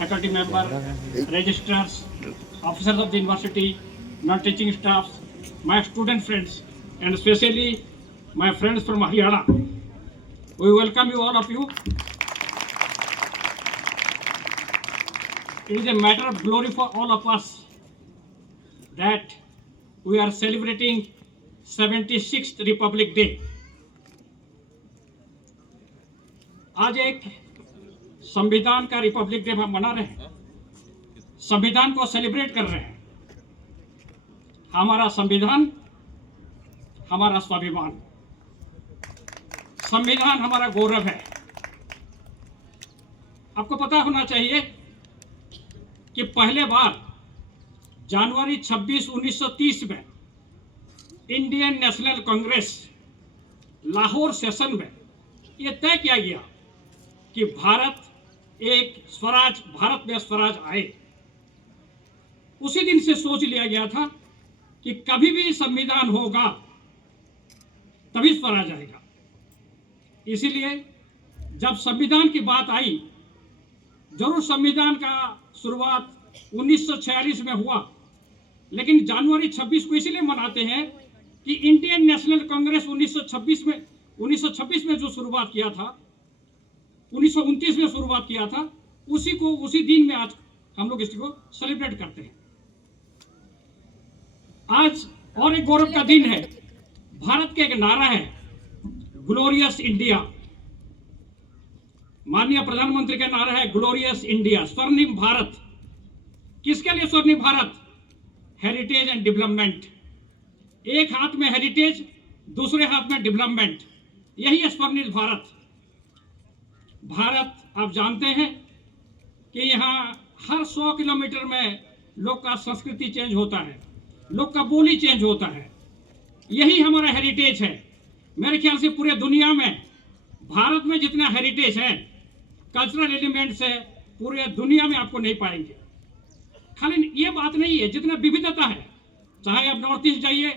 faculty member, registrars, officers of the university, non-teaching staffs, my student friends, and especially my friends from Haryana. We welcome you, all of you. It is a matter of glory for all of us that we are celebrating 76th Republic Day. आज एक संविधान का Republic day हम मना रहे हैं, संविधान को सेलिब्रेट कर रहे हैं। हमारा संविधान हमारा स्वाभिमान, संविधान हमारा गौरव है। आपको पता होना चाहिए कि पहले बार जनवरी 26, 1930 में Indian national Congress Lahore session में यह तय किया गया कि भारत में स्वराज आए। उसी दिन से सोच लिया गया था कि कभी भी संविधान होगा तभी स्वराज आएगा। इसीलिए जब संविधान की बात आई, जरूर संविधान का शुरुआत 1946 में हुआ, लेकिन जनवरी 26 को इसीलिए मनाते हैं कि इंडियन नेशनल कांग्रेस 1926 में जो शुरुआत किया था, 1929 में शुरुआत किया था, उसी दिन में आज हम लोग इसको सेलिब्रेट करते हैं। आज और एक गौरव का दिन है। भारत का एक नारा है, ग्लोरियस इंडिया। माननीय प्रधानमंत्री का नारा है ग्लोरियस इंडिया, स्वर्णिम भारत। किसके लिए स्वर्णिम भारत? Heritage and development. एक हाथ में हेरिटेज, दूसरे हाथ में डेवलपमेंट, यही है स्वर्णिम भारत। भारत आप जानते हैं कि यहाँ हर 100 किलोमीटर में लोग का संस्कृति चेंज होता है, लोग का बोली चेंज होता है। यही हमारा हेरिटेज है। मेरे ख्याल से पूरे दुनिया में भारत में जितना हेरिटेज है, कल्चरल एलिमेंट्स है, पूरे दुनिया में आपको नहीं पाएंगे। खाली ये बात नहीं है, जितना विविधता है, चाहे आप नॉर्थ ईस्ट जाइए,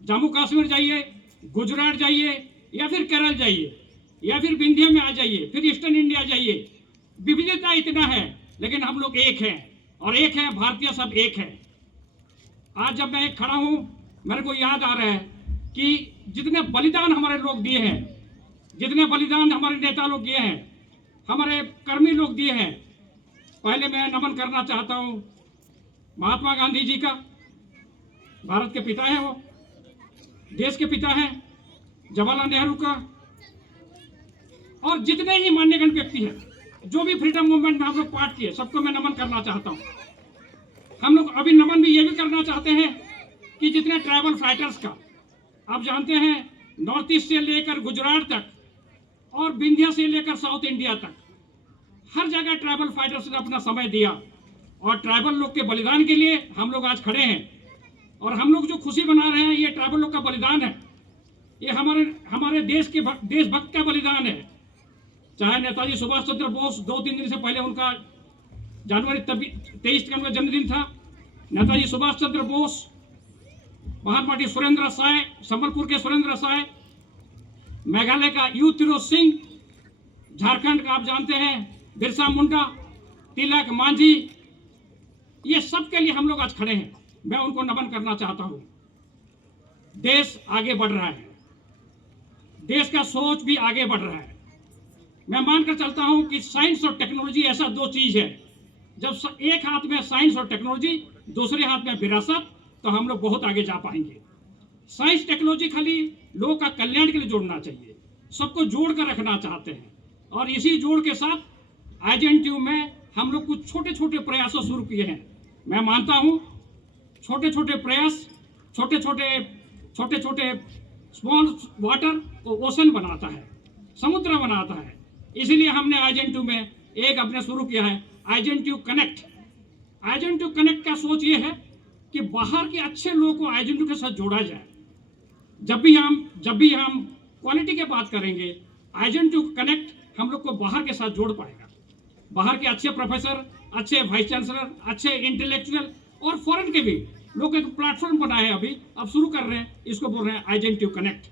जम्मू कश्मीर जाइए, गुजरात जाइए, या फिर केरल जाइए, या फिर विंध्य में आ जाइए, फिर ईस्टर्न इंडिया जाइए, विविधता इतना है, लेकिन हम लोग एक हैं, और एक है भारतीय, सब एक है। आज जब मैं खड़ा हूं, मेरे को याद आ रहा है कि जितने बलिदान हमारे लोग दिए हैं, जितने बलिदान हमारे नेता लोग दिए हैं, हमारे कर्मी लोग दिए हैं। पहले मैं नमन करना चाहता हूं महात्मा गांधी जी का। भारत के पिता हैं, वो देश के पिता हैं। जवाहरलाल नेहरू का, और जितने ही मान्यगण्य व्यक्ति हैं, जो भी फ्रीडम मूवमेंट में हम लोग पार्ट किए, सबको मैं नमन करना चाहता हूं। हम लोग अभी नमन भी ये भी करना चाहते हैं कि जितने ट्राइबल फाइटर्स का, आप जानते हैं नॉर्थ ईस्ट से लेकर गुजरात तक और विंध्य से लेकर साउथ इंडिया तक, हर जगह ट्राइबल फाइटर्स ने अपना समय दिया, और ट्राइबल लोग के बलिदान के लिए हम लोग आज खड़े हैं। और हम लोग जो खुशी मना रहे हैं, ये ट्राइबल लोग का बलिदान है, ये हमारे देशभक्त का बलिदान है। चाहे नेताजी सुभाष चंद्र बोस, 2-3 दिन से पहले उनका जनवरी 23 का उनका जन्मदिन था। नेताजी सुभाष चंद्र बोस, महात्मा सुरेंद्र साय, संबलपुर के सुरेंद्र साय, मेघालय का यू तिरोत सिंह, झारखंड का आप जानते हैं बिरसा मुंडा, तिलक मांझी, ये सब के लिए हम लोग आज खड़े हैं। मैं उनको नमन करना चाहता हूं। देश आगे बढ़ रहा है, देश का सोच भी आगे बढ़ रहा है। मैं मानकर चलता हूं कि साइंस और टेक्नोलॉजी ऐसा दो चीज है, जब एक हाथ में साइंस और टेक्नोलॉजी, दूसरे हाथ में विरासत, तो हम लोग बहुत आगे जा पाएंगे। साइंस टेक्नोलॉजी खाली लोगों का कल्याण के लिए जोड़ना चाहिए, सबको जोड़ कर रखना चाहते हैं। और इसी जोड़ के साथ आईजेएनटीयू में हम लोग कुछ छोटे छोटे प्रयासों शुरू किए हैं। मैं मानता हूं छोटे छोटे प्रयास, छोटे छोटे स्मॉल वाटर को ओशन बनाता है, समुद्र बनाता है। इसीलिए हमने आईजेएनटीयू में एक अपने शुरू किया है, आईजेएनटीयू कनेक्ट। आईजेएनटीयू कनेक्ट का सोच ये है कि बाहर के अच्छे लोगों को आईजेएनटीयू के साथ जोड़ा जाए। जब भी हम क्वालिटी की बात करेंगे, आईजेएनटीयू कनेक्ट हम लोग को बाहर के साथ जोड़ पाएगा। बाहर के अच्छे प्रोफेसर, अच्छे वाइस चांसलर, अच्छे इंटेलेक्चुअल और फॉरेन के भी लोग एक प्लेटफॉर्म बनाए हैं, अभी अब शुरू कर रहे हैं, इसको बोल रहे हैं आईजेएनटीयू कनेक्ट।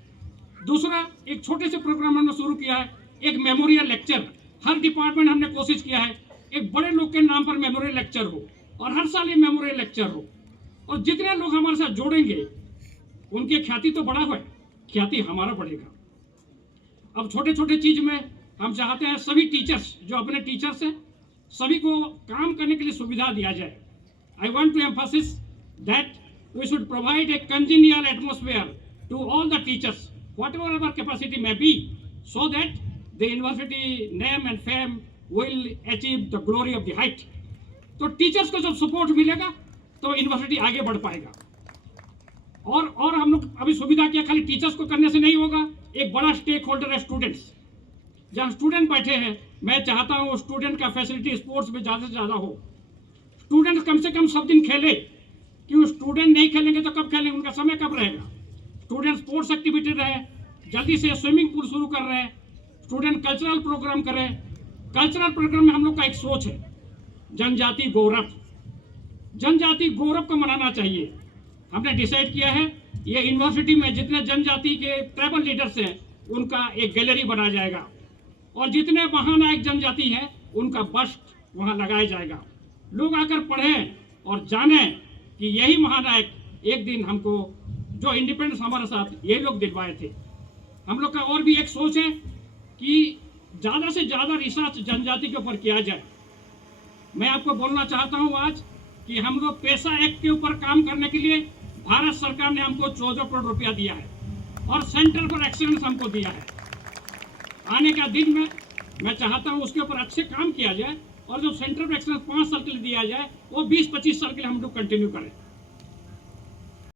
दूसरा, एक छोटे से प्रोग्राम हमने शुरू किया है, एक मेमोरियल लेक्चर। हर डिपार्टमेंट हमने कोशिश किया है एक बड़े लोग के नाम पर मेमोरियल लेक्चर हो, और हर साल ये मेमोरियल लेक्चर हो, और जितने लोग हमारे साथ जोड़ेंगे उनकी ख्याति तो बड़ा है, ख्याति हमारा बढ़ेगा। अब छोटे छोटे चीज में हम चाहते हैं सभी टीचर्स जो अपने टीचर्स हैं सभी को काम करने के लिए सुविधा दिया जाए। I want to emphasis that we should provide a congenial atmosphere to all the teachers whatever our capacity may be, so that the university name and fame will achieve the glory of the height. तो teachers को जब support मिलेगा तो university आगे बढ़ पाएगा। और हम लोग अभी सुविधा किया, खाली टीचर्स को करने से नहीं होगा, एक बड़ा स्टेक होल्डर है स्टूडेंट्स। जहाँ स्टूडेंट बैठे हैं, मैं चाहता हूँ स्टूडेंट का फैसिलिटी स्पोर्ट्स में ज़्यादा से ज़्यादा हो। स्टूडेंट कम से कम सब दिन खेले, क्यों स्टूडेंट नहीं खेलेंगे तो कब खेलेंगे, उनका समय कब रहेगा। स्टूडेंट स्पोर्ट्स एक्टिविटी रहे, जल्दी से स्विमिंग पूल शुरू कर रहे हैं, स्टूडेंट कल्चरल प्रोग्राम करें। कल्चरल प्रोग्राम में हम लोग का एक सोच है, जनजाति गौरव, जनजाति गौरव को मनाना चाहिए। हमने डिसाइड किया है ये यूनिवर्सिटी में जितने जनजाति के ट्राइबल लीडर्स हैं उनका एक गैलरी बनाया जाएगा, और जितने महानायक जनजाति हैं उनका बस्ट वहाँ लगाया जाएगा। लोग आकर पढ़ें और जानें कि यही महानायक एक दिन हमको जो इंडिपेंडेंस हमारे साथ ये लोग दिलवाए थे। हम लोग का और भी एक सोच है कि ज़्यादा से ज़्यादा रिसर्च जनजाति के ऊपर किया जाए। मैं आपको बोलना चाहता हूँ आज कि हम लोग पैसा एक्ट के ऊपर काम करने के लिए भारत सरकार ने हमको 14 करोड़ रुपया दिया है, और सेंटर फॉर एक्सीलेंस हमको दिया है। आने का दिन में मैं चाहता हूँ उसके ऊपर अच्छे काम किया जाए, और जो सेंटर फॉर एक्सीलेंस 5 साल के लिए दिया जाए वो 20-25 साल के लिए हम लोग कंटिन्यू करें।